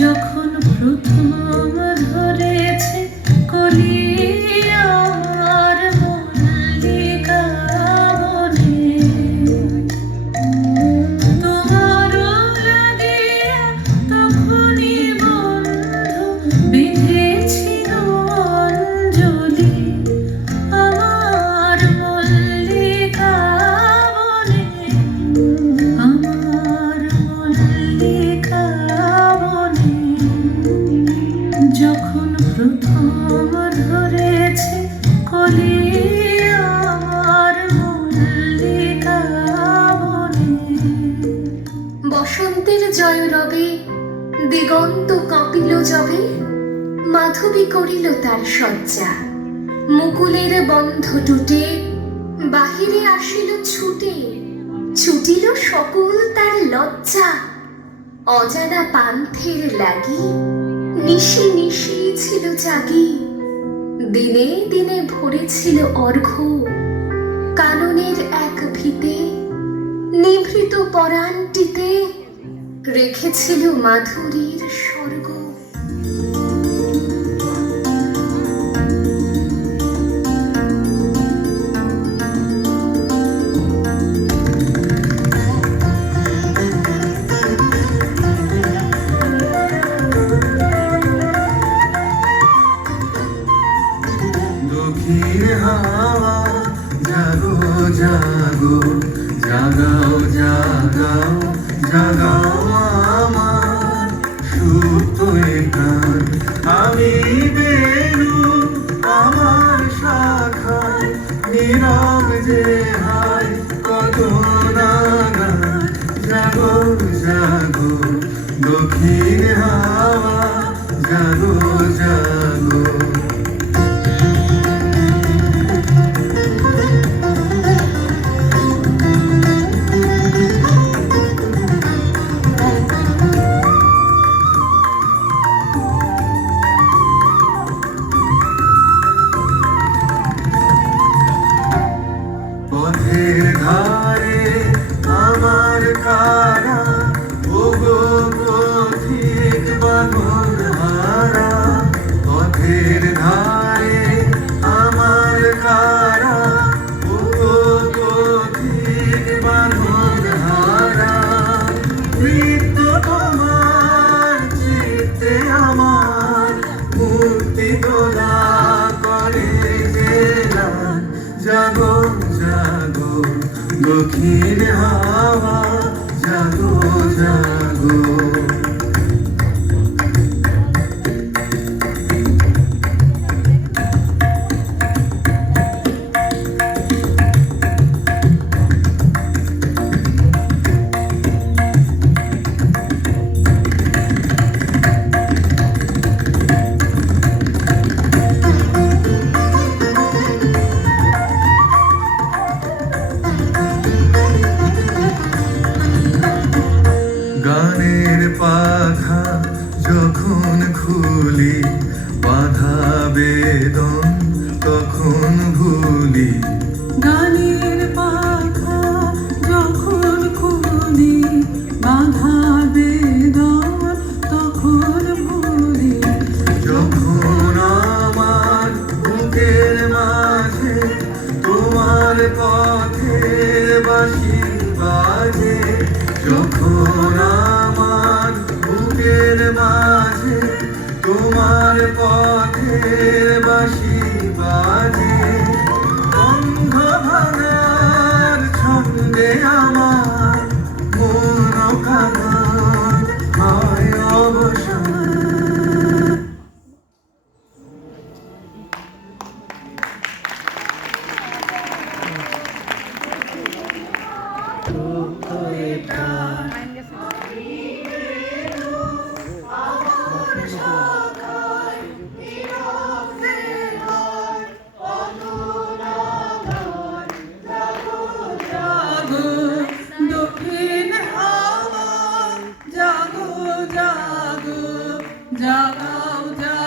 যখন প্রথম ধরেছে কলি আমার মল্লিকা বনে, তোমারও লাগিয়া তখনই বন্ধু বিঁধেছিল অঞ্জলি আমার মল্লিকা বনে, আমার মল্লিকা বনে। যখন প্রথম ধরেছে কলি আমার মল্লিকা বনে। বসন্তের জয় রবে দিগন্ত কাঁপিল যবে, মাধবী করিল তার শয্যা। মুকুলের বন্ধ টুটে বাহিরে আসিল ছুটে, ছুটিল সকল তার লজ্জা। অজানা পান্থের লাগি নিশি নিশি ছিল জাগি, দিনে দিনে ভরেছিল অর্ঘ্য কাননের এক ভিতে। নিভৃত পরাণটিতে রেখেছিল মাধুরীর স্বর্গ। দক্ষিণ হাওয়া জাগো জাগো, জাগাও জাগাও জাগাও আমার সুপ্ত প্রাণ। আমি বেরু আমার শাখায় নীরব যে হায় কত নাগায়। জাগো জাগো দক্ষিণ হাওয়া জাগো জাগো। পথের ধারে আমার কারা, ওগো পথিক বাঁধন হারা। পথের ধারে আমার কারা, ওগো পথিক বাঁধন হারা। নৃত্য তোমার চিত্তে আমার মূর্তি তোলা করে জেলা। জাগো জাগো দক্ষিণ হাওয়া জাগো জাগো। গানের পাখা যখন খুলি বাধা বেদন তখন ভুলি। গানের পাখা যখন খুলি বাধা বেদন তখন ভুলি। যখন আমার বুকের মাঝে তোমার পথের বাঁশি বাজে, যখন আমার বুকের মাঝে তোমার পথের বাঁশি বাজে। বন্ধ ভাঙার ছন্দে আমার মন কানন হয় অবসান। দক্ষিণ হাওয়া জাগো জাগো জাগাও জাগাও।